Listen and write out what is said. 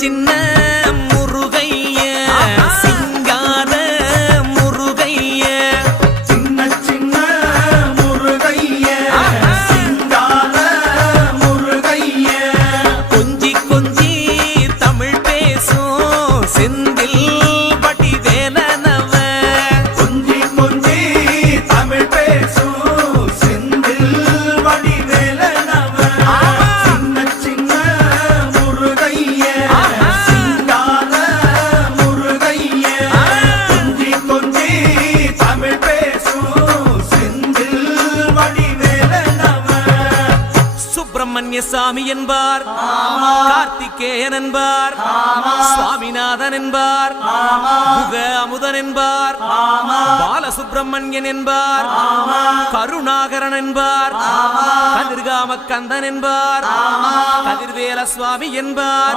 சின்ன முருகைய சிங்கார முருகைய சின்ன முருகைய சிங்கார முருகைய கொஞ்சி கொஞ்சி தமிழ் பேசும் செந்தில் வடிவேலனவ கொஞ்சி கொஞ்சி தமிழ் பேசும் செந்தில் வடிவேலனவ சின்ன முருகைய சிங்கார முருகைய கொஞ்சி கொஞ்சி தமிழ் பேசும் செந்தில் வடிவேலனவ சுப்பிரமணிய சாமி என்பார், கார்த்திகேயன் என்பார், சுவாமிநாதன் என்பார், முக அமுதன் என்பார், பாலசுப்பிரமணியன் என்பார், கருணாகரன் என்பார், கதிர்காம கந்தன் என்பார், கதிர்வேல சுவாமி என்பார்.